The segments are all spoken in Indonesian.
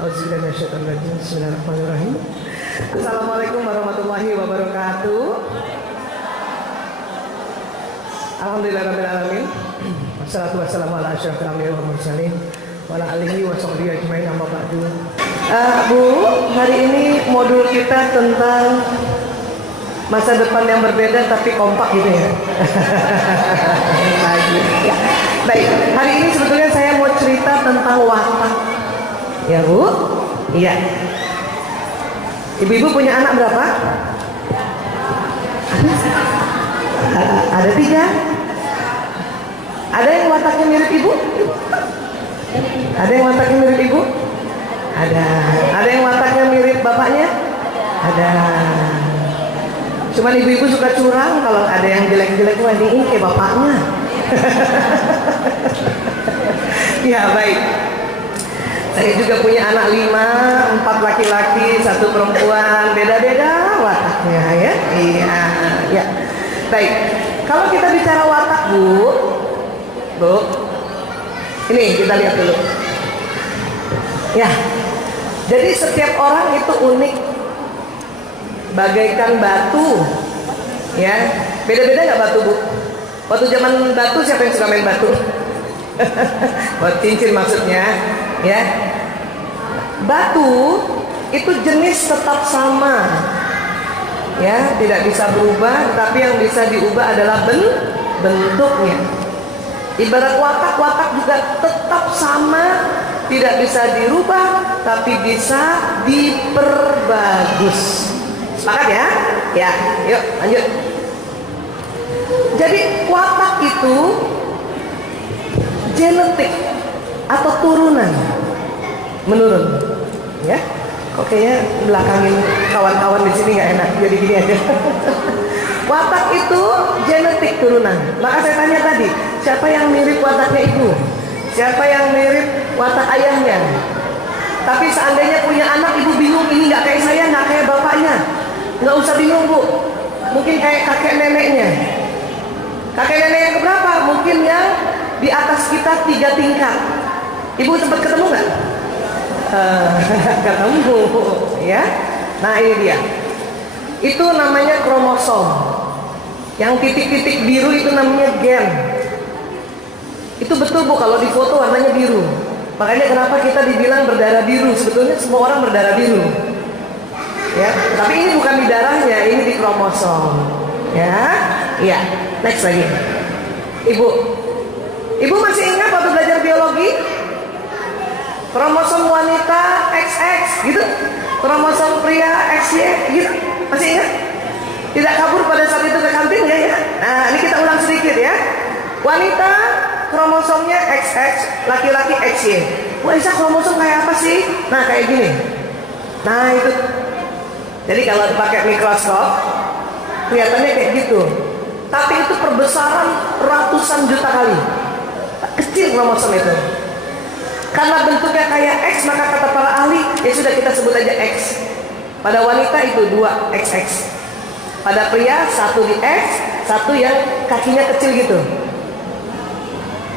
Auzubillahiminasyaitonirrajim. Bismillahirrahmanirrahim. Assalamualaikum warahmatullahi wabarakatuh. Alhamdulillahirabbil alamin. Wassalatu wassalamu ala asyrofil anbiya'i wal mursalin wa ala alihi wa sahbihi ajmain, amma ba'du. Bu, hari ini modul kita tentang masa depan yang berbeda tapi kompak gitu ya. Ya. Baik, hari ini sebetulnya saya mau cerita tentang watak. Ya Bu? Iya. Ibu-ibu punya anak berapa? Ada 3. Ada yang wataknya mirip ibu? Ada yang wataknya mirip ibu? Ada. Ada yang wataknya mirip bapaknya? Ada. Cuman ibu-ibu suka curang kalau ada yang jelek-jelek, wah ini kayak bapaknya. Ya baik. Saya juga punya anak 5, 4 laki-laki, 1 perempuan, beda-beda wataknya ya. Iya, ya. Baik. Kalau kita bicara watak Bu, ini kita lihat dulu. Ya. Jadi setiap orang itu unik, bagaikan batu. Ya. Beda-beda nggak batu Bu? Waktu zaman batu siapa yang suka main batu? Buat cincin maksudnya. Ya, batu itu jenis tetap sama, ya, tidak bisa berubah, tapi yang bisa diubah adalah bentuknya. Ibarat watak juga tetap sama, tidak bisa dirubah, tapi bisa diperbagus. Sepakat ya? Ya, yuk lanjut. Jadi watak itu genetik atau turunan menurun, ya. Kok kayaknya belakangin kawan-kawan di sini nggak enak, jadi gini aja. Watak itu genetik turunan. Maka saya tanya tadi, siapa yang mirip wataknya ibu? Siapa yang mirip watak ayahnya? Tapi seandainya punya anak, ibu bingung, ini nggak kayak saya, nggak kayak bapaknya. Nggak usah bingung Bu, mungkin kayak kakek neneknya. Kakek nenek yang keberapa? Mungkin yang di atas kita 3 tingkat. Ibu sempat ketemu nggak? Ketemu, ya. Nah ini dia. Itu namanya kromosom. Yang titik-titik biru itu namanya gen. Itu betul Bu, kalau di foto warnanya biru. Makanya kenapa kita dibilang berdarah biru? Sebetulnya semua orang berdarah biru. Ya, tapi ini bukan di darahnya, ini di kromosom. Ya, iya. Next lagi. Ibu masih ingat waktu belajar biologi? Kromosom wanita XX gitu, kromosom pria XY gitu, masih ingat? Tidak kabur pada saat itu ke kantin ya? Nah ini kita ulang sedikit ya. Wanita kromosomnya XX, laki-laki XY. Wah Isa, kromosom kayak apa sih? Nah kayak gini. Nah itu. Jadi kalau pakai mikroskop kelihatannya kayak gitu. Tapi itu perbesaran ratusan juta kali. Kecil kromosom itu. Karena bentuknya kayak X, maka kata para ahli, ya sudah kita sebut aja X. Pada wanita itu 2 XX. Pada pria 1 di X, 1 yang kakinya kecil gitu.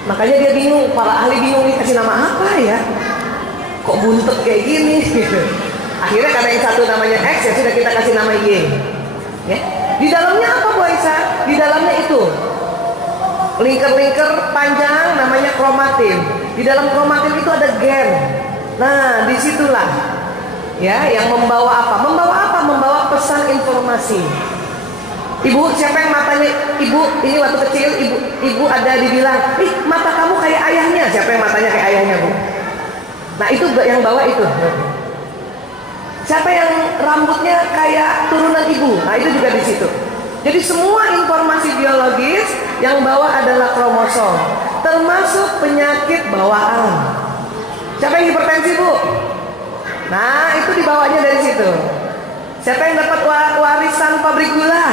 Makanya dia bingung, para ahli bingung nih kasih nama apa ya? Kok buntut kayak gini? Akhirnya karena yang 1 namanya X, ya sudah kita kasih nama Y. Ya. Di dalamnya apa Bu Aisyah? Di dalamnya itu lingkar-lingkar panjang namanya kromatin. Di dalam kromatin itu ada gen. Nah, disitulah ya yang membawa apa? Membawa pesan informasi. Ibu, siapa yang matanya ibu ini waktu kecil ibu ada dibilang, "Ih, mata kamu kayak ayahnya." Siapa yang matanya kayak ayahnya, Bu? Nah, itu yang bawa itu. Siapa yang rambutnya kayak turunan ibu? Nah, itu juga di situ. Jadi semua informasi biologis yang bawa adalah kromosom, termasuk penyakit bawaan. Siapa yang hipertensi Bu? Nah itu dibawanya dari situ. Siapa yang dapat warisan pabrik gula?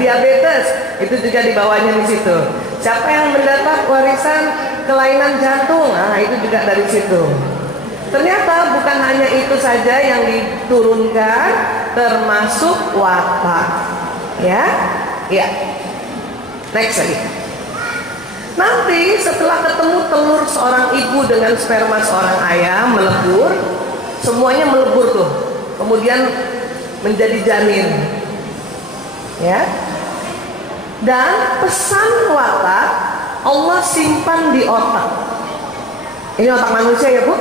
Diabetes, itu juga dibawanya di situ. Siapa yang mendapat warisan kelainan jantung? Nah itu juga dari situ. Ternyata bukan hanya itu saja yang diturunkan, termasuk watak. Ya, ya. Next lagi. Nanti setelah ketemu telur seorang ibu dengan sperma seorang ayah melebur, semuanya melebur tuh, kemudian menjadi janin, ya. Dan pesan watak Allah simpan di otak. Ini otak manusia ya Bu.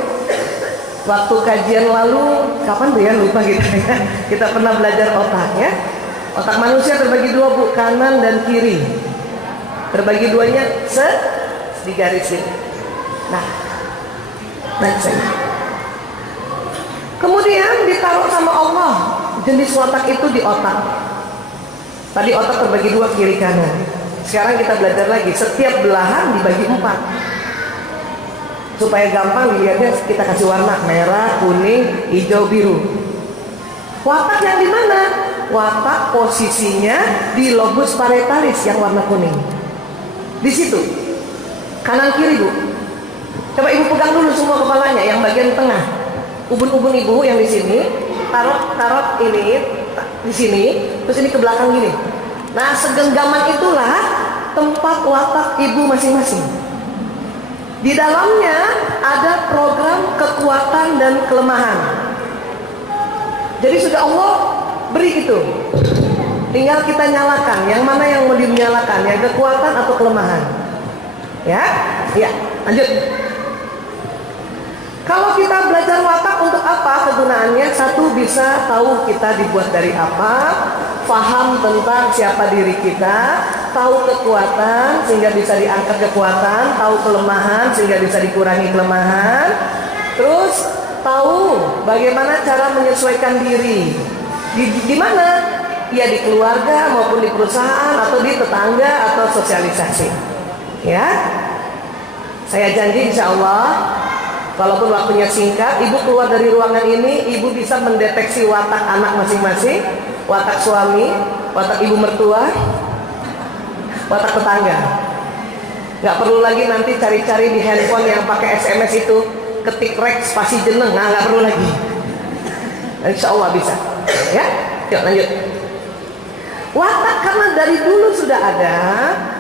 Waktu kajian lalu, kapan tuh ya, lupa gitu ya. Kita pernah belajar otak ya. Otak manusia terbagi dua Bu, kanan dan kiri. Terbagi duanya digarisin. Nah, next. Kemudian ditaruh sama Allah jenis watak itu di otak. Tadi otak terbagi dua, kiri kanan. Sekarang kita belajar lagi, setiap belahan dibagi 4. Supaya gampang dilihatnya, kita kasih warna merah, kuning, hijau, biru. Watak yang di mana? Watak posisinya di lobus parietalis yang warna kuning. Di situ. Kanan kiri Bu. Coba Ibu pegang dulu semua kepalanya, yang bagian tengah. Ubun-ubun Ibu yang di sini, taruh ini di sini, terus ini ke belakang gini. Nah, segenggaman itulah tempat watak Ibu masing-masing. Di dalamnya ada program kekuatan dan kelemahan. Jadi sudah Allah beri itu. Tinggal kita nyalakan. Yang mana yang mau dinyalakan? Yang kekuatan atau kelemahan? Ya, ya. Lanjut. Kalau kita belajar watak untuk apa kegunaannya? Satu, bisa tahu kita dibuat dari apa, paham tentang siapa diri kita, tahu kekuatan sehingga bisa diangkat kekuatan, tahu kelemahan sehingga bisa dikurangi kelemahan, terus tahu bagaimana cara menyesuaikan diri. Di mana? Ya di keluarga maupun di perusahaan atau di tetangga atau sosialisasi. Ya, saya janji insya Allah, walaupun waktunya singkat, Ibu keluar dari ruangan ini, Ibu bisa mendeteksi watak anak masing-masing, watak suami, watak ibu mertua, watak tetangga. Gak perlu lagi nanti cari-cari di handphone yang pakai SMS itu, ketik rek spasi jeneng, nah gak perlu lagi. Insya Allah bisa. Ya, yuk lanjut. Watak karena dari dulu sudah ada,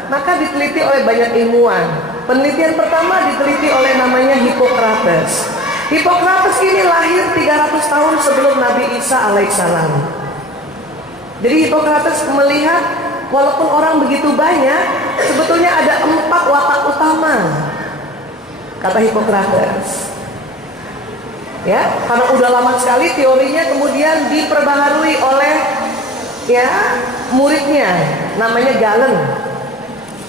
maka diteliti oleh banyak ilmuwan. Penelitian pertama diteliti oleh namanya Hippocrates. Hippocrates ini lahir 300 tahun sebelum Nabi Isa alaihissalam. Jadi Hippocrates melihat walaupun orang begitu banyak, sebetulnya ada 4 watak utama, kata Hippocrates. Ya, karena udah lama sekali teorinya kemudian diperbaharui oleh muridnya, namanya Galen.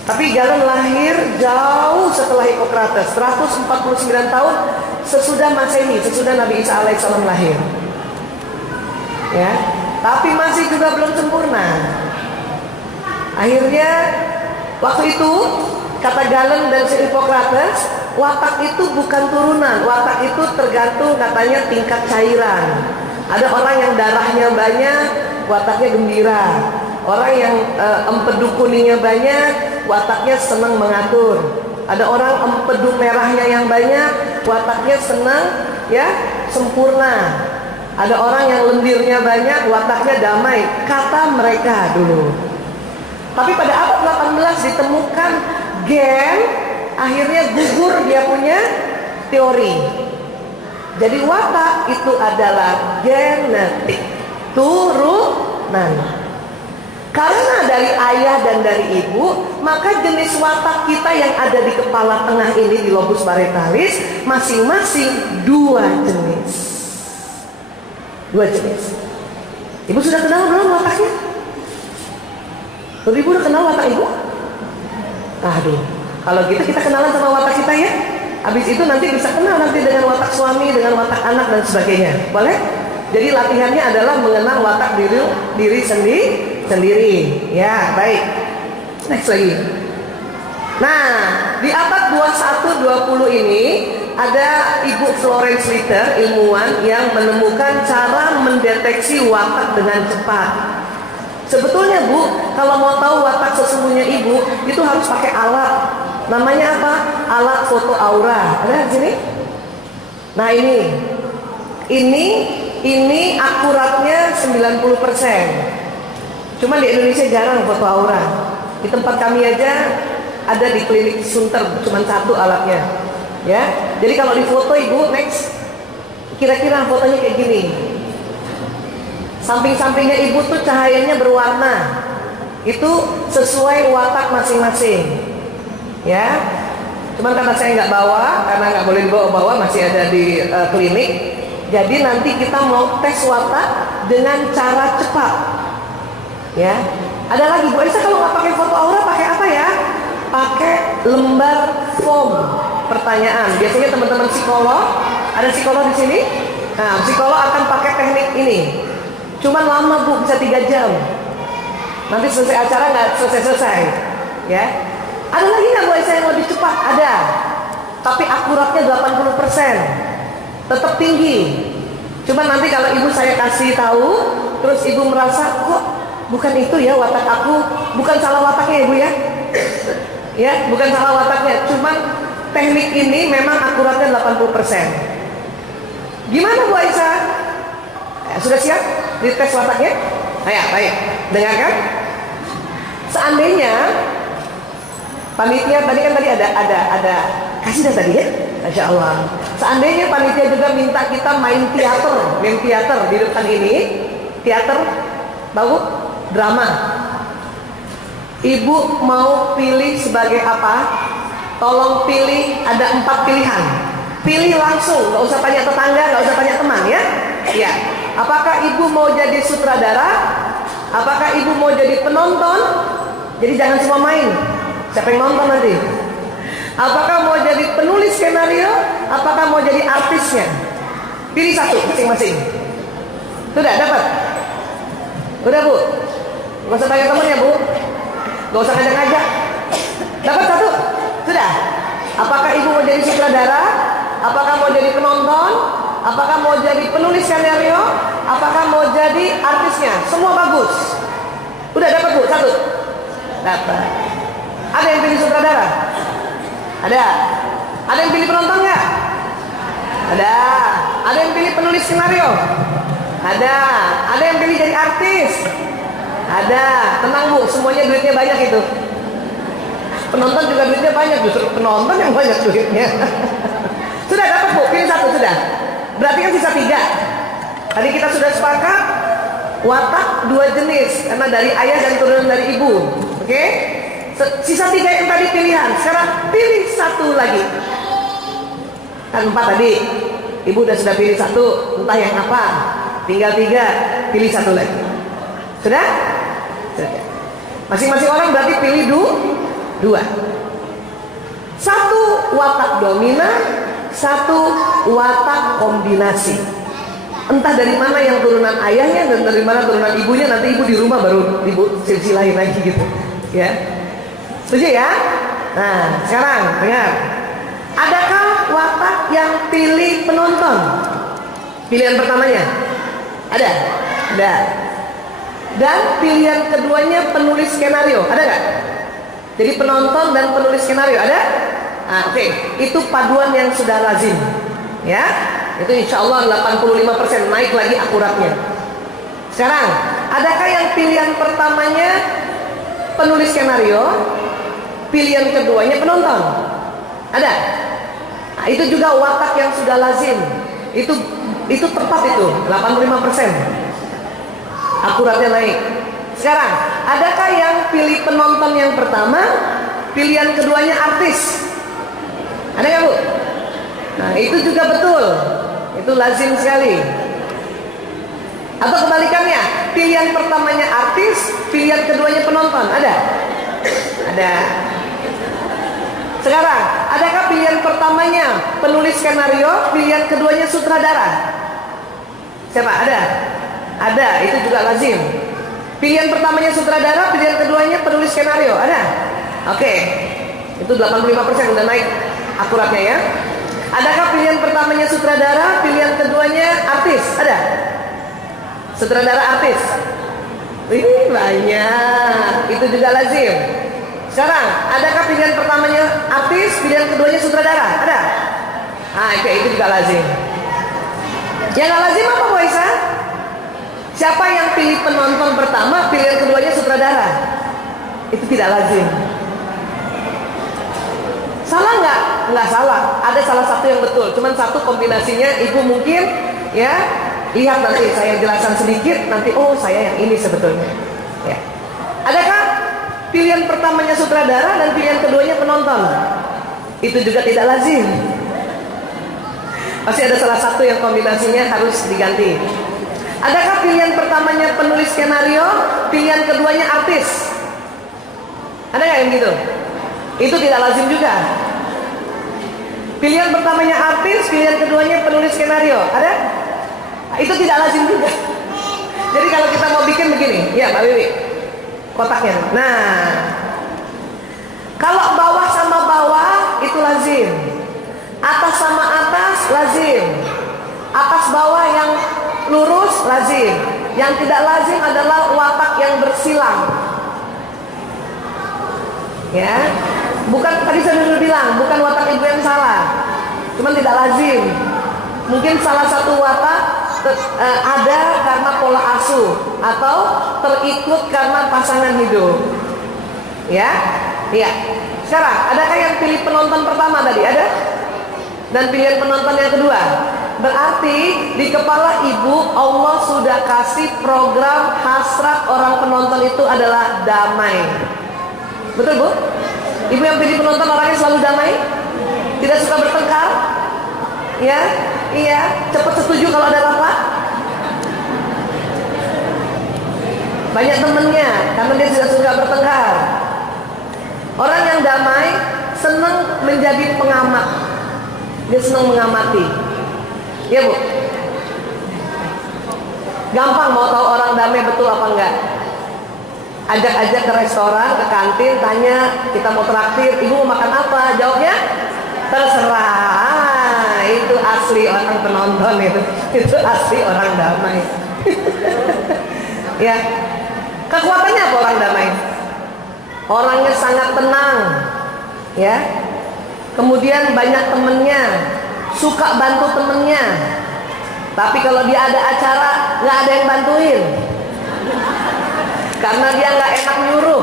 Tapi Galen lahir jauh setelah Hippocrates, 149 tahun sesudah Masehi, sesudah Nabi Isa alaihissalam lahir. Ya, tapi masih juga belum sempurna. Akhirnya waktu itu kata Galen dan Hippocrates, watak itu bukan turunan, watak itu tergantung katanya tingkat cairan. Ada orang yang darahnya banyak, wataknya gembira. Orang yang empedu kuningnya banyak, wataknya senang mengatur. Ada orang empedu merahnya yang banyak, wataknya senang sempurna. Ada orang yang lendirnya banyak, wataknya damai, kata mereka dulu. Tapi pada abad 18 ditemukan gen, akhirnya gugur dia punya teori. Jadi watak itu adalah genetik, turunan. Karena dari ayah dan dari ibu, maka jenis watak kita yang ada di kepala tengah ini, di lobus parietalis, masing-masing 2 jenis. 2 jenis. Ibu sudah kenal belum wataknya? Ibu udah kenal watak ibu? Aduh, kalau gitu kita kenalan sama watak kita ya. Habis itu nanti bisa kenal nanti dengan watak suami, dengan watak anak dan sebagainya. Boleh? Jadi latihannya adalah mengenal watak diri sendiri. Ya, baik. Next lagi. Nah, di abad 21-20 ini ada Ibu Florence Litter, ilmuwan yang menemukan cara mendeteksi watak dengan cepat. Sebetulnya Bu, kalau mau tahu watak sesungguhnya Ibu, itu harus pakai alat. Namanya apa? Alat foto aura. Ada di sini? Nah ini akuratnya 90%. Cuma di Indonesia jarang foto aura. Di tempat kami aja ada di klinik Sunter, cuma satu alatnya. Ya, jadi kalau di foto ibu next, kira-kira fotonya kayak gini. Samping-sampingnya ibu tuh cahayanya berwarna. Itu sesuai watak masing-masing. Ya, cuman karena saya nggak bawa, karena nggak boleh dibawa-bawa, masih ada di klinik. Jadi nanti kita mau tes watak dengan cara cepat. Ya, ada lagi Bu Aisyah, kalau nggak pakai foto aura pakai apa ya? Pakai lembar form pertanyaan. Biasanya teman-teman psikolog, ada psikolog di sini. Nah, psikolog akan pakai teknik ini. Cuman lama Bu, bisa 3 jam. Nanti selesai acara nggak selesai-selesai. Ya. Ada lagi nggak Bu Aisyah yang lebih cepat? Ada. Tapi akuratnya 80%. Tetap tinggi. Cuman nanti kalau ibu saya kasih tahu, terus ibu merasa kok bukan itu ya watak aku, bukan salah wataknya ibu ya. Ya, bukan salah wataknya. Cuman teknik ini memang akuratnya 80%. Gimana Bu Aisyah? Sudah siap dites wataknya? Ayo, baik. Dengarkan. Seandainya panitia tadi ada kasih dah tadi ya, Masya Allah. Seandainya panitia juga minta kita main teater di depan ini, teater, tahu? Drama. Ibu mau pilih sebagai apa? Tolong pilih, ada 4 pilihan. Pilih langsung, nggak usah tanya tetangga, nggak usah tanya teman ya. Ya. Apakah ibu mau jadi sutradara? Apakah ibu mau jadi penonton? Jadi jangan cuma main. Siapa yang nonton nanti? Apakah mau jadi penulis skenario? Apakah mau jadi artisnya? Pilih satu masing-masing. Sudah dapat? Udah Bu? Gak usah tanya teman ya Bu? Gak usah ngajak-ngajak. Dapat satu? Sudah? Apakah ibu mau jadi sutradara? Apakah mau jadi penonton? Apakah mau jadi penulis skenario? Apakah mau jadi artisnya? Semua bagus. Udah dapat Bu? Satu? Dapat. Ada yang pilih sutradara? Ada. Ada yang pilih penonton nggak? Ada. Ada yang pilih penulis skenario? Ada. Ada yang pilih jadi artis? Ada. Tenang Bu, semuanya duitnya banyak itu. Penonton juga duitnya banyak, justru penonton yang banyak duitnya. Sudah dapat Bu, pilih satu sudah. Berarti kan sisa 3. Tadi kita sudah sepakat watak 2 jenis, karena dari ayah dan turunan dari ibu. Oke? Sisa 3 yang tadi pilihan. Sekarang pilih satu lagi. Kan 4 tadi. Ibu sudah pilih satu, entah yang apa. Tinggal 3, pilih satu lagi. Sudah? Sudah. Masing-masing orang berarti pilih 2. Satu watak dominan, satu watak kombinasi. Entah dari mana yang turunan ayahnya dan dari mana turunan ibunya, nanti ibu di rumah baru ibu silsilahin lagi gitu. Ya. Setuju ya? Nah, sekarang dengar. Adakah watak yang pilih penonton? Pilihan pertamanya? Ada? Ada. Dan pilihan keduanya penulis skenario, ada nggak? Jadi penonton dan penulis skenario, ada? Nah, oke. Itu paduan yang sudah lazim. Ya, itu insya Allah 85% naik lagi akuratnya. Sekarang, adakah yang pilihan pertamanya penulis skenario, pilihan keduanya penonton? Ada? Nah, itu juga watak yang sudah lazim. Itu tepat itu, 85%. Akuratnya naik. Sekarang, adakah yang pilih penonton yang pertama, pilihan keduanya artis? Ada nggak Bu? Nah, itu juga betul. Itu lazim sekali. Atau kebalikannya, pilihan pertamanya artis, pilihan keduanya penonton. Ada? Ada. Sekarang, adakah pilihan pertamanya penulis skenario, pilihan keduanya sutradara? Siapa? Ada? Ada, itu juga lazim. Pilihan pertamanya sutradara, pilihan keduanya penulis skenario. Ada? Oke. Itu 85% udah naik akuratnya ya. Adakah pilihan pertamanya sutradara, pilihan keduanya artis? Ada? Sutradara artis? Wih, banyak. Itu juga lazim. Sekarang, adakah pilihan pertamanya artis, pilihan keduanya sutradara? Ada? Nah, itu juga lazim. Yang gak lazim apa Bu Aisyah? Siapa yang pilih penonton pertama, pilihan keduanya sutradara? Itu tidak lazim. Salah nggak? Nggak salah. Ada salah satu yang betul. Cuman satu kombinasinya ibu mungkin ya lihat nanti saya jelaskan sedikit. Nanti oh saya yang ini sebetulnya. Ya. Adakah pilihan pertamanya sutradara dan pilihan keduanya penonton? Itu juga tidak lazim. Pasti ada salah satu yang kombinasinya harus diganti. Adakah pilihan pertamanya penulis skenario, pilihan keduanya artis? Ada nggak yang gitu? Itu tidak lazim juga. Pilihan pertamanya artis, pilihan keduanya penulis skenario. Ada? Itu tidak lazim juga. Jadi kalau kita mau bikin begini, ya Mbak Wiwi, kotaknya. Nah, kalau bawah sama bawah itu lazim. Atas sama atas lazim. Atas bawah yang lurus lazim. Yang tidak lazim adalah watak yang bersilang. Ya. Bukan, tadi saya dulu bilang, bukan watak ibu yang salah, cuman tidak lazim. Mungkin salah satu watak ada karena pola asuh atau terikut karena pasangan hidup. Ya, iya. Sekarang, adakah yang pilih penonton pertama tadi? Ada? Dan pilihan penonton yang kedua? Berarti di kepala ibu Allah sudah kasih program hasrat orang penonton itu adalah damai. Betul Bu? Ibu yang pilih penonton orangnya selalu damai, tidak suka bertengkar, ya, iya, cepat setuju kalau ada apa. Banyak temennya, karena dia tidak suka bertengkar. Orang yang damai senang menjadi pengamat, dia senang mengamati, ya Bu. Gampang mau tahu orang damai betul apa enggak. Ajak-ajak ke restoran, ke kantin, tanya kita mau traktir, ibu mau makan apa? Jawabnya terserah. Itu asli orang penonton itu asli orang damai. Ya, kekuatannya apa orang damai? Orangnya sangat tenang, ya. Kemudian banyak temennya, suka bantu temennya. Tapi kalau dia ada acara, nggak ada yang bantuin. Karena dia nggak enak nyuruh,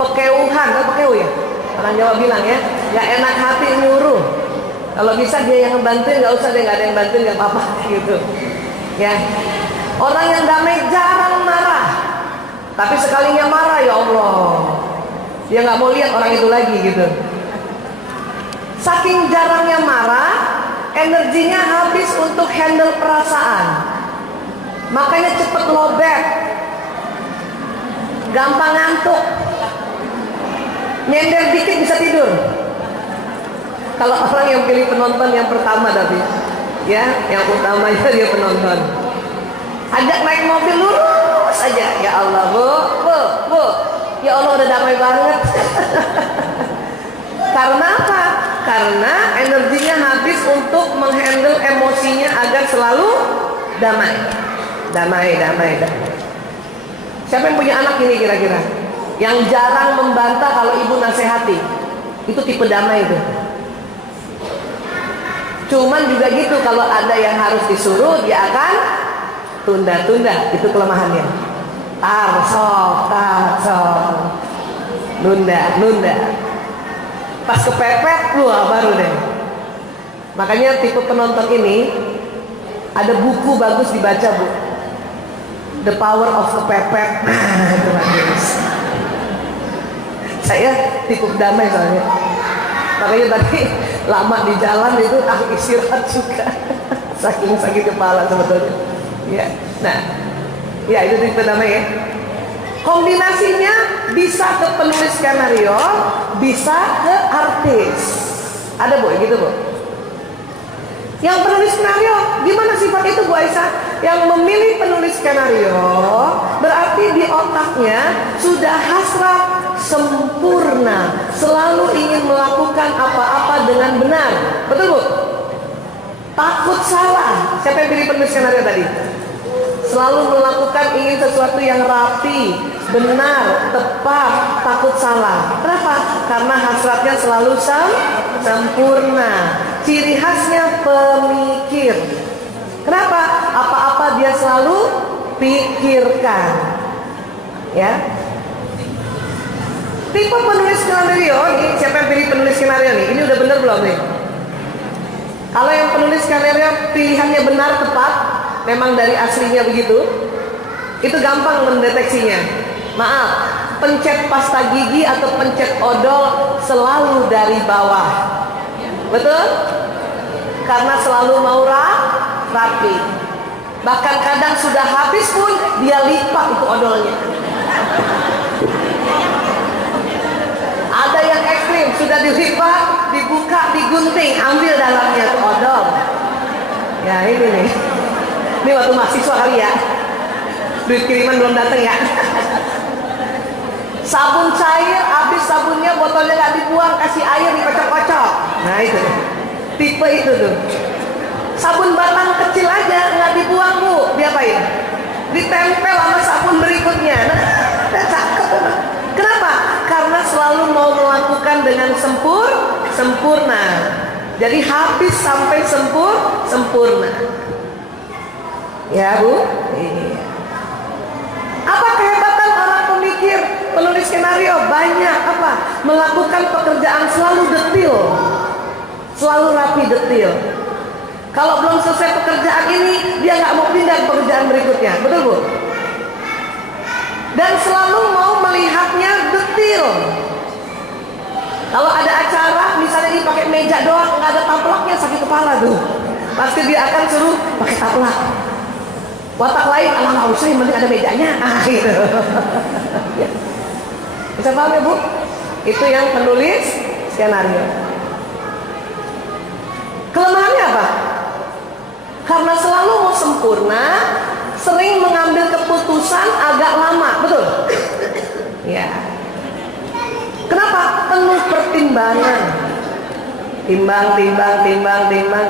pekeuhan, kan pekeu ya, orang Jawa bilang ya, nggak enak hati nyuruh. Kalau bisa dia yang ngebantuin, nggak usah deh, nggak ada yang bantuin nggak apa-apa gitu. Ya, orang yang damai jarang marah, tapi sekalinya marah ya Allah, dia nggak mau lihat orang itu lagi gitu. Saking jarangnya marah, energinya habis untuk handle perasaan, makanya cepet lobet. Gampang ngantuk, nyender dikit bisa tidur. Kalau orang yang pilih penonton yang pertama tapi, ya, yang utamanya dia penonton. Ajak naik mobil lurus aja, ya Allah, bu, ya Allah udah damai banget. Karena apa? Karena energinya habis untuk menghandle emosinya agar selalu damai. Siapa yang punya anak ini kira-kira? Yang jarang membantah kalau ibu nasihati. Itu tipe damai itu. Cuman juga gitu, kalau ada yang harus disuruh, dia akan tunda-tunda. Itu kelemahannya. Tarsok. Nunda. Pas kepepet, wah baru deh. Makanya tipe penonton ini, ada buku bagus dibaca Bu. The Power of Kepepet. Itu bagus. Saya tipe damai soalnya. Makanya tadi lama di jalan itu aku istirahat juga. Saking sakit kepala sebetulnya. Ya. Nah, ya itu tipe damai ya. Kombinasinya bisa ke penulis skenario, bisa ke artis. Ada Bu, gitu Bu. Yang penulis skenario, gimana sifat itu Bu Aisyah? Yang memilih penulis skenario berarti di otaknya sudah hasrat sempurna, selalu ingin melakukan apa-apa dengan benar. Betul Bu? Takut salah. Siapa yang pilih penulis skenario tadi? Selalu melakukan ingin sesuatu yang rapi, benar, tepat, takut salah. Kenapa? Karena hasratnya selalu sempurna. Ciri khasnya pemikir. Kenapa? Apa-apa dia selalu pikirkan. Ya. Tipe penulis skenario nih, siapa yang pilih penulis skenario nih? Ini udah bener belum nih? Kalau yang penulis skenario pilihannya benar tepat, memang dari aslinya begitu, itu gampang mendeteksinya. Maaf, pencet pasta gigi atau pencet odol selalu dari bawah. Betul? Karena selalu mau rapi. Bahkan kadang sudah habis pun dia lipat itu odolnya. Ada yang ekstrim, sudah dilipat, dibuka, digunting, ambil dalamnya tuh odol. Ya ini nih. Ini waktu mahasiswa kali ya. Duit kiriman belum datang ya. Sabun cair, habis sabunnya botolnya nggak dibuang, kasih air dikocok-kocok. Nah itu, tipe itu tuh. Sabun batang kecil aja nggak dibuang bu, diapain? Ditempel sama sabun berikutnya. Nah, cakep. Kenapa? Karena selalu mau melakukan dengan sempurna. Jadi habis sampai sempurna. Ya bu. Iya. Apa kehebatan orang pemikir, penulis skenario? Banyak apa? Melakukan pekerjaan selalu detil, selalu rapi detil. Kalau belum selesai pekerjaan ini, dia nggak mau pindah ke pekerjaan berikutnya, betul bu? Dan selalu mau melihatnya detil. Kalau ada acara, misalnya ini pakai meja doang, nggak ada taplaknya, sakit kepala tuh. Pasti dia akan suruh pakai taplak. Watak lain, nggak usah, yang penting ada mejanya. Gitu. Bisa paham ya bu? Itu yang penulis skenario. Kelemahannya apa? Karena selalu mau sempurna, sering mengambil keputusan agak lama, betul? Ya. Kenapa? Penuh pertimbangan. Timbang,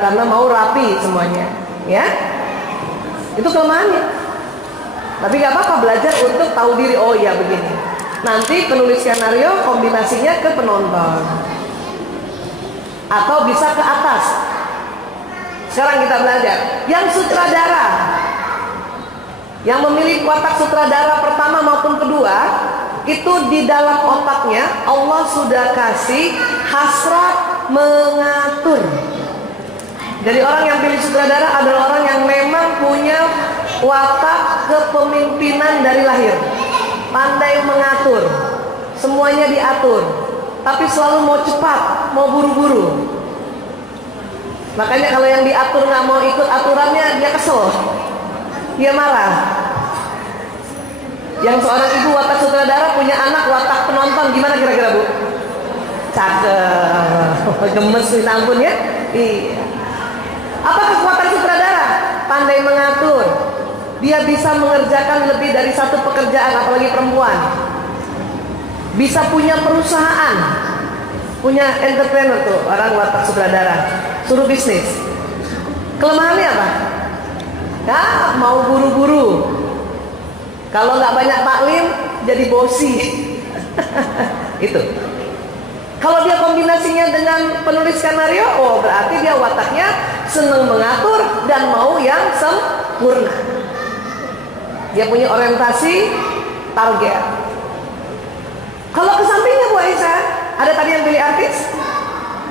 karena mau rapi semuanya, ya. Itu kelemahannya. Tapi gak apa-apa, belajar untuk tahu diri. Oh iya begini. Nanti penulis skenario kombinasinya ke penonton, atau bisa ke atas. Sekarang kita belajar yang sutradara, yang memilih watak sutradara pertama maupun kedua, itu di dalam otaknya Allah sudah kasih hasrat mengatur. Jadi orang yang pilih sutradara adalah orang yang memang punya watak kepemimpinan dari lahir, pandai mengatur, semuanya diatur, tapi selalu mau cepat, mau buru-buru. Makanya kalau yang diatur nggak mau ikut aturannya, dia kesel, dia marah. Yang seorang ibu watak sutradara punya anak watak penonton, gimana kira-kira bu? Cakep, gemes minta ampun ya. Iya. Apa kekuatan sutradara? Pandai mengatur. Dia bisa mengerjakan lebih dari satu pekerjaan, apalagi perempuan. Bisa punya perusahaan, punya entrepreneur tuh orang watak sutradara. Suruh bisnis. Kelemahannya apa? Ya, mau buru-buru. Kalau nggak banyak taklim, jadi bosi. Itu. Kalau dia kombinasinya dengan penulis skenario, oh berarti dia wataknya senang mengatur dan mau yang sempurna. Dia punya orientasi target. Kalau ke sampingnya Bu Aisyah, ada tadi yang pilih artis.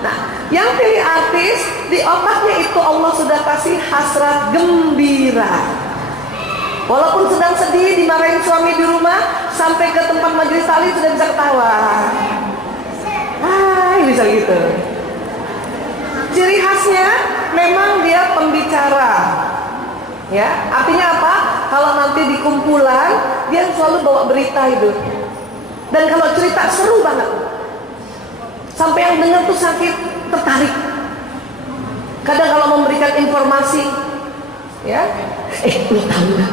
Nah, yang pilih artis, di otaknya itu Allah sudah kasih hasrat gembira. Walaupun sedang sedih, dimarahin suami di rumah, sampai ke tempat majelis taklim sudah bisa ketawa. Bisa gitu. Ciri khasnya memang dia pembicara. Ya, artinya apa? Kalau nanti di kumpulan, dia selalu bawa berita itu. Dan kalau cerita seru banget. Sampai yang dengar tuh sakit tertarik. Kadang kalau memberikan informasi, ya, lu tahu nggak?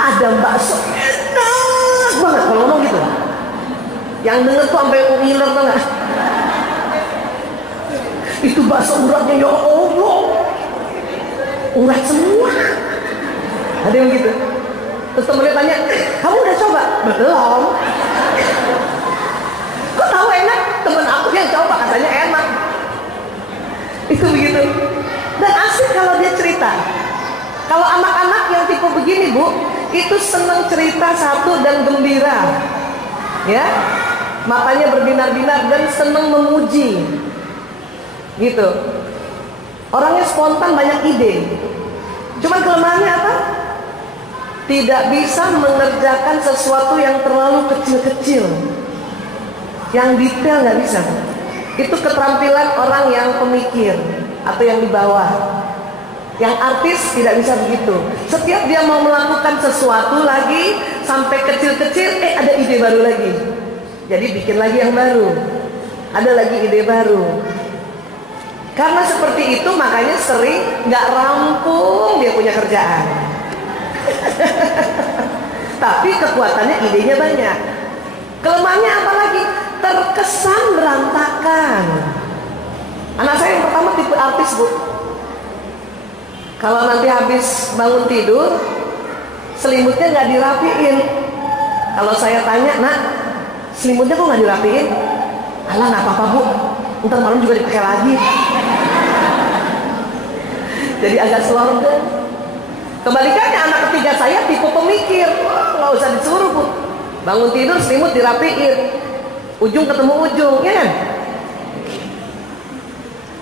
Ada bakso enak banget kalau ngomong gitu. Yang denger tuh sampai ngiler banget. Itu bakso uratnya ya Allah, urat semua. Ada yang gitu. Terus temennya tanya, kamu udah coba? Belum. Kok tahu enak? Temen aku yang coba katanya enak. Itu begitu. Dan asik kalau dia cerita. Kalau anak-anak yang tipe begini Bu, itu senang cerita satu dan gembira. Ya. matanya berbinar-binar dan senang memuji. Gitu. Orangnya spontan, banyak ide. Cuman kelemahannya apa? Tidak bisa mengerjakan sesuatu yang terlalu kecil-kecil. Yang detail nggak bisa. Itu keterampilan orang yang pemikir atau yang di bawah. Yang artis tidak bisa begitu. Setiap dia mau melakukan sesuatu lagi, sampai kecil-kecil, ada ide baru lagi. Jadi bikin lagi yang baru. Ada lagi ide baru. Karena seperti itu makanya sering nggak rampung dia punya kerjaan. Tapi kekuatannya, idenya banyak. Kelemahannya apa lagi? Terkesan berantakan. Anak saya yang pertama tipe artis, Bu. Kalau nanti habis bangun tidur, selimutnya nggak dirapiin. Kalau saya tanya, nak, selimutnya kok nggak dirapiin? Alah, nggak apa-apa, Bu, ntar malam juga dipakai lagi. Jadi agak slorgan. Kebalikannya anak ketiga saya tipe pemikir. Nggak usah disuruh, Bu, bangun tidur selimut dirapiin, ujung ketemu ujung, ya kan?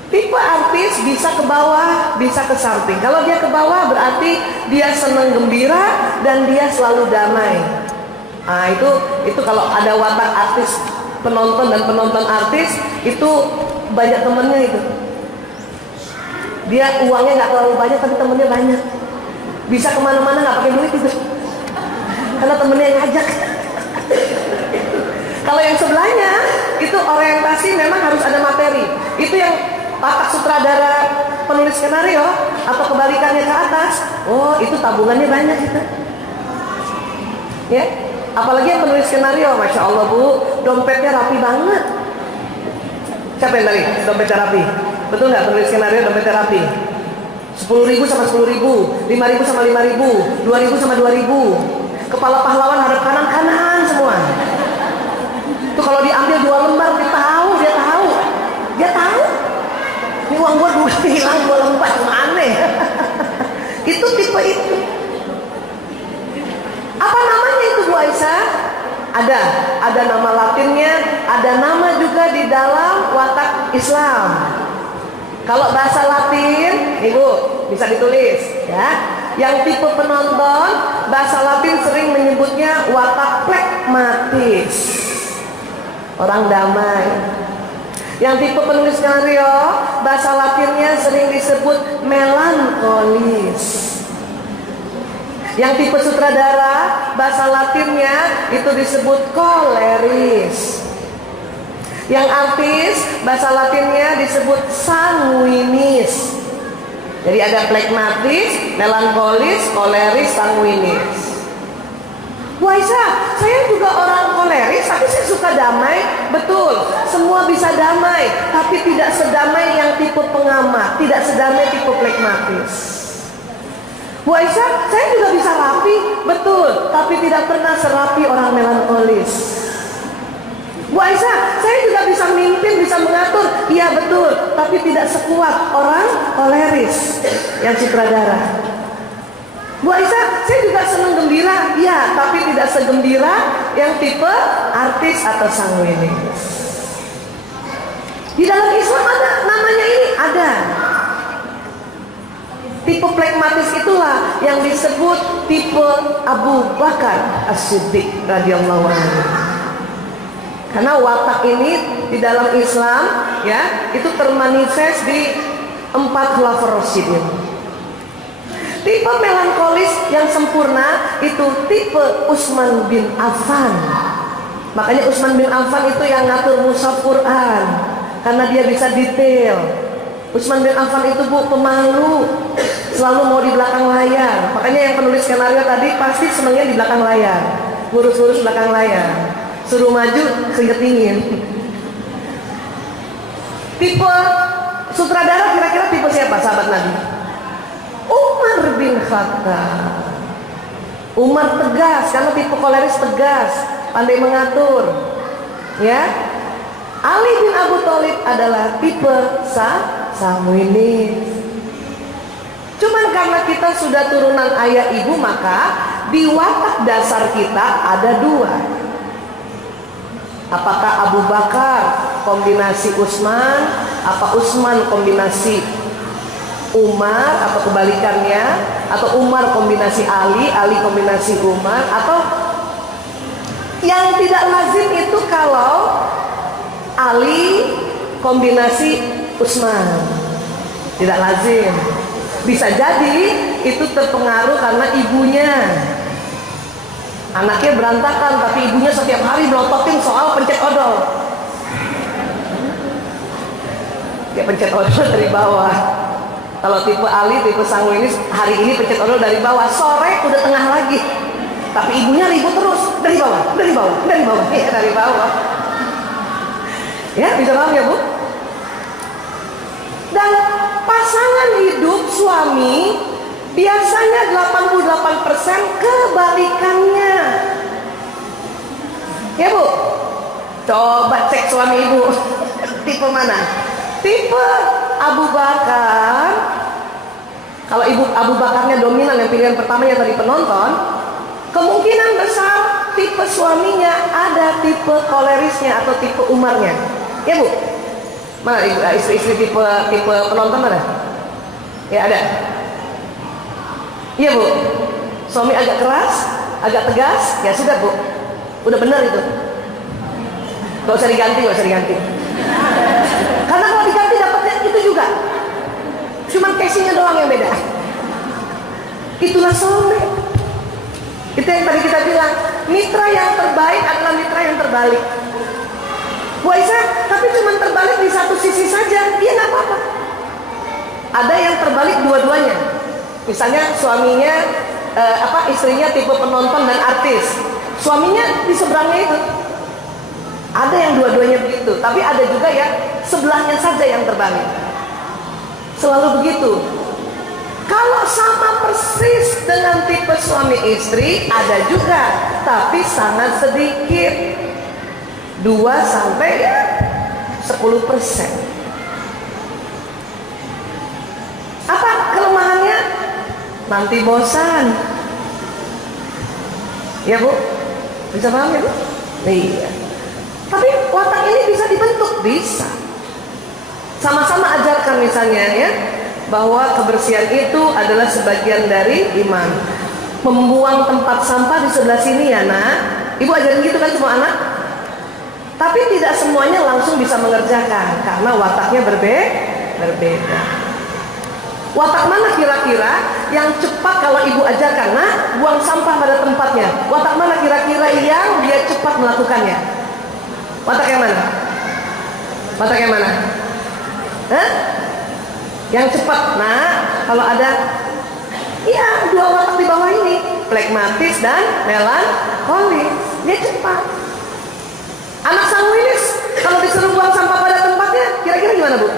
Tipe artis bisa ke bawah, bisa ke samping. Kalau dia ke bawah berarti dia senang gembira dan dia selalu damai. Nah, itu kalau ada watak artis, penonton dan penonton artis itu banyak temennya itu. Dia uangnya nggak terlalu banyak tapi temennya banyak. Bisa kemana-mana nggak pakai duit itu, karena temennya yang ngajak. Kalau yang sebelahnya itu orientasi memang harus ada materi. Itu yang watak sutradara, penulis skenario, atau kebalikannya ke atas. Oh, itu tabungannya banyak itu. Ya, apalagi yang penulis skenario, masya Allah, Bu, dompetnya rapi banget. Siapa yang tadi dompetnya rapi? Betul nggak penulis skenario dompetnya rapi? 10.000 sama 10.000, 5.000 sama 5.000, 2.000 sama 2.000. Kepala pahlawan hadap kanan semua. Itu kalau diambil 2 lembar, dia tahu. Ini uang gua hilang 2 lembar, aneh. Itu tipe itu. Apa namanya itu, Bu Aisyah? Ada nama Latinnya, ada nama juga di dalam watak Islam. Kalau bahasa Latin, Ibu bisa ditulis, ya. Yang tipe penonton, bahasa Latin sering menyebutnya watak pragmatis, orang damai. Yang tipe penulis skenario, bahasa Latinnya sering disebut melankolis. Yang tipe sutradara, bahasa Latinnya itu disebut koleris. Yang artis, bahasa Latinnya disebut sanguinis. Jadi ada pragmatis, melankolis, koleris, sanguinis. Bu Aisyah, saya juga orang koleris, tapi saya suka damai. Betul, semua bisa damai, tapi tidak sedamai yang tipe pengamat, tidak sedamai tipe pragmatis. Bu Aisyah, saya juga bisa rapi. Betul, tapi tidak pernah serapi orang melankolis. Bu Aisyah, saya juga bisa mimpin, bisa mengatur. Iya betul, tapi tidak sekuat orang koleris yang sutradara. Bu Aisyah, saya juga senang gembira. Iya, tapi tidak segembira yang tipe artis atau sanguinis. Di dalam Islam ada namanya ini, ada. Tipe pragmatis itulah yang disebut tipe Abu Bakar As-Siddiq radhiyallahu anhu. Karena watak ini di dalam Islam, ya, itu termanifest di 4 khulafaur rasyidin. Tipe melankolis yang sempurna itu tipe Utsman bin Affan. Makanya Utsman bin Affan itu yang ngatur mushaf Quran, karena dia bisa detail. Utsman bin Affan itu, Bu, pemalu, selalu mau di belakang layar. Makanya yang penulis skenario tadi pasti senangnya di belakang layar, ngurus-ngurus belakang layar. Suruh maju, keringet dingin. Tipe sutradara kira-kira tipe siapa, sahabat Nabi? Umar bin Khattab. Umar tegas, karena tipe koleris tegas, pandai mengatur. Ya. Ali bin Abu Thalib adalah tipe sanguinis. Cuman karena kita sudah turunan ayah ibu, maka di watak dasar kita ada 2. Apakah Abu Bakar kombinasi Utsman, apa Utsman kombinasi Umar, atau kebalikannya, atau Umar kombinasi Ali, Ali kombinasi Umar, atau yang tidak lazim itu kalau Ali kombinasi Utsman. Tidak lazim. Bisa jadi itu terpengaruh karena ibunya. Anaknya berantakan, tapi ibunya setiap hari melototin soal pencet odol. Dia pencet odol dari bawah. Kalau tipe Ali, tipe sanguinis, hari ini pencet odol dari bawah, sore udah tengah lagi. Tapi ibunya ribut terus dari bawah, dari bawah, dari bawah, ya dari bawah. Ya, bisa paham ya Bu? Dan pasangan hidup suami biasanya 88% kebalikannya. Ya Bu? Coba cek suami ibu. Tipe mana? Tipe Abu Bakar. Kalau ibu Abu Bakarnya dominan, yang pilihan pertamanya tadi penonton, kemungkinan besar tipe suaminya ada tipe kolerisnya atau tipe Umarnya. Ya Bu? Mana ibu, istri-istri tipe penonton mana? Ya ada. Iya Bu, suami agak keras, agak tegas, ya sudah Bu, udah benar itu. Gak usah diganti, gak usah diganti. Karena kalau diganti dapatnya itu juga, cuman casingnya doang yang beda. Itulah suami. Itu yang tadi kita bilang, mitra yang terbaik adalah mitra yang terbalik. Bu Aisyah, tapi cuman terbalik di satu sisi saja, iya nggak apa-apa. Ada yang terbalik dua-duanya. Misalnya suaminya istrinya tipe penonton dan artis, suaminya di seberangnya itu. Ada yang dua-duanya begitu, tapi ada juga yang sebelahnya saja yang terbalik. Selalu begitu. Kalau sama persis dengan tipe suami istri ada juga, tapi sangat sedikit, 2-10%. Apa kelemahannya? Nanti bosan. Ya Bu, bisa paham ya Bu? Iya. Tapi watak ini bisa dibentuk, bisa. Sama-sama ajarkan misalnya ya, bahwa kebersihan itu adalah sebagian dari iman. Membuang tempat sampah di sebelah sini ya nak. Ibu ajarin gitu kan semua anak. Tapi tidak semuanya langsung bisa mengerjakan karena wataknya berbeda. Watak mana kira-kira yang cepat kalau ibu ajarkan, nah buang sampah pada tempatnya? Watak mana kira-kira yang dia cepat melakukannya? Watak yang mana? Watak yang mana? Hah? Yang cepat. Nah, kalau ada, iya, dua watak di bawah ini, flegmatis dan melankolis, dia cepat. Anak sanguinis kalau disuruh buang sampah pada tempatnya, kira-kira gimana Bu?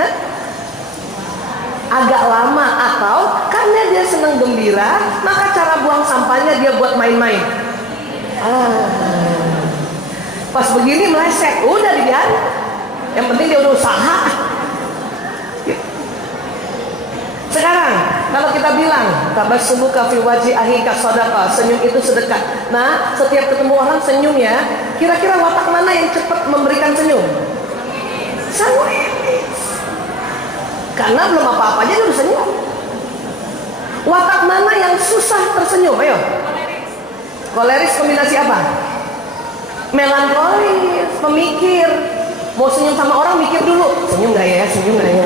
Hah? Agak lama, atau karena dia senang gembira, maka cara buang sampahnya dia buat main-main. Pas begini meleset, udah dibiarin. Yang penting dia udah usaha. Sekarang kalau kita bilang tabassumuka fi wajhi akhika shadaqah, senyum itu sedekah. Nah, setiap ketemu orang senyum ya. Kira-kira watak mana yang cepat memberikan senyum? Sanguinis. Karena belum apa-apanya dia udah senyum. Watak mana yang susah tersenyum? Ayo. Koleris kombinasi apa? Melankolis, pemikir. Mau senyum sama orang mikir dulu. Senyum gak ya? Senyum gak ya?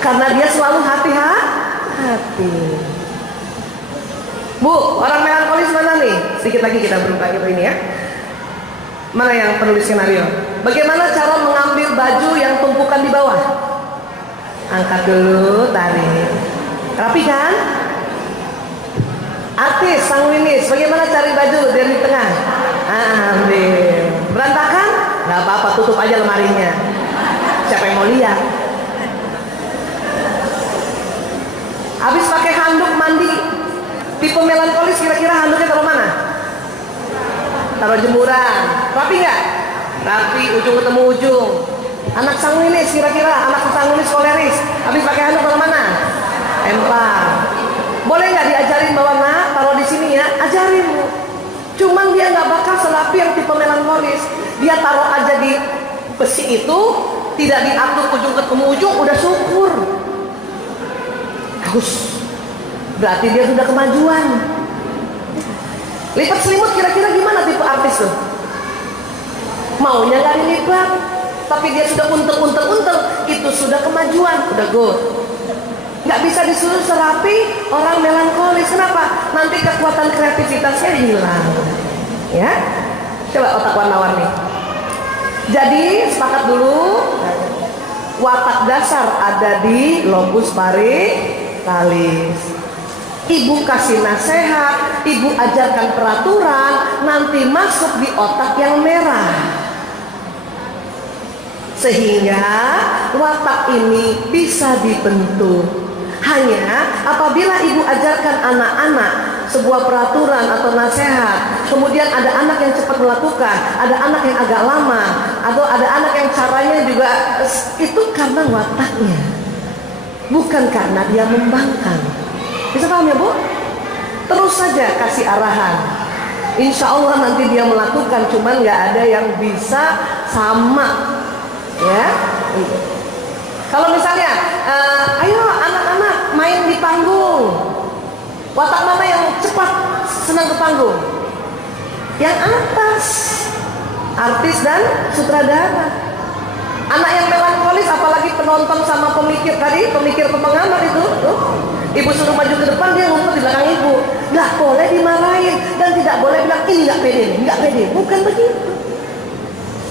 Karena dia selalu hati-hati. Bu, orang melankolis mana nih? Sedikit lagi kita berubah gitu ini ya. Mana yang penulis skenario? Bagaimana cara mengambil baju yang tumpukan di bawah? Angkat dulu, tarik. Rapi kan? Artis, sanguinis, bagaimana cari baju dari tengah? Ambil. Berantakan? Gak apa-apa, tutup aja lemarinya. Siapa yang mau lihat? Habis pakai handuk mandi, tipe melankolis kira-kira handuknya taruh mana? Taruh jemuran. Rapi nggak? Rapi, ujung ketemu ujung. Anak sanguinis kira-kira, anak sanguinis koleris, habis pakai handuk taruh mana? Empar. Boleh nggak diajarin bahwa nak taruh di sini ya? Ajarin Bu. Cuman dia nggak bakal serapi yang tipe melankolis. Dia taruh aja di besi itu, tidak diatur ujung ketemu ujung, udah syukur. Haus. Berarti dia sudah kemajuan. Lipat selimut kira-kira gimana tipe artis tuh? Maunya nggak dilipat, tapi dia sudah untel, itu sudah kemajuan, udah good. Nggak bisa disuruh serapi orang melankolis. Kenapa? Nanti kekuatan kreativitasnya hilang. Ya, coba otak warna-warni. Jadi sepakat dulu, watak dasar ada di lobus parietal. Ibu kasih nasihat, ibu ajarkan peraturan, nanti masuk di otak yang merah. Sehingga watak ini bisa dibentuk. Hanya apabila ibu ajarkan anak-anak sebuah peraturan atau nasihat, kemudian ada anak yang cepat melakukan, ada anak yang agak lama, atau ada anak yang caranya juga, itu karena wataknya, bukan karena dia membangkang. Bisa paham ya Bu? Terus saja kasih arahan. Insya Allah nanti dia melakukan, cuman nggak ada yang bisa sama. Ya. Kalau misalnya, ayo anak-anak main di panggung. Watak mana yang cepat senang ke panggung? Yang atas, artis dan sutradara. Anak yang melankolis, apalagi penonton sama pemikir tadi, pemikir pengamat itu, ibu suruh maju ke depan, dia ngumpet di belakang ibu. Nggak boleh dimarahin dan tidak boleh bilang ini nggak pede, nggak pede. Bukan begitu.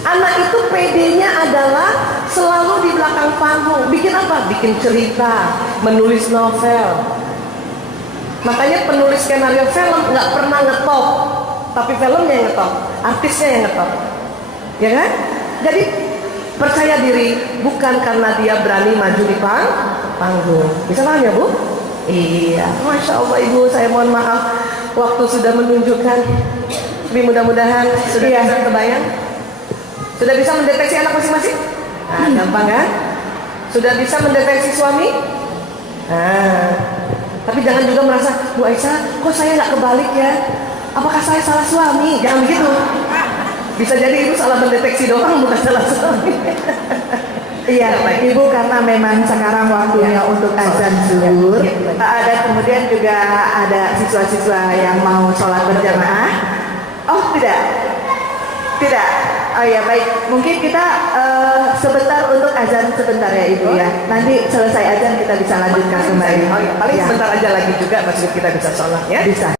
Anak itu pedenya adalah selalu di belakang panggung. Bikin apa? Bikin cerita, menulis novel. Makanya penulis skenario film nggak pernah ngetop, tapi filmnya yang ngetop, artisnya yang ngetop, ya kan? Jadi percaya diri bukan karena dia berani maju di panggung. Bisa paham ya Bu? Iya, Masya Allah Ibu, saya mohon maaf waktu sudah menunjukkan. Tapi mudah-mudahan sudah bisa kebayang. Sudah bisa mendeteksi anak masing-masing? Nah, gampang kan? Sudah bisa mendeteksi suami? Nah, tapi jangan juga merasa, Bu Aisyah, kok saya nggak kebalik ya? Apakah saya salah suami? Jangan begitu. Bisa jadi ibu salah mendeteksi doang, bukan salah suami. Iya, Ibu, karena memang sekarang waktunya untuk azan zuhur. Dan kemudian juga ada siswa-siswa yang mau sholat berjamaah. Oh, tidak. Oh ya, baik. Mungkin kita sebentar untuk azan sebentar ya Ibu ya. Nanti selesai azan kita bisa lanjutkan kembali. Oh ya, paling sebentar aja lagi juga masih kita bisa sholat ya. Bisa.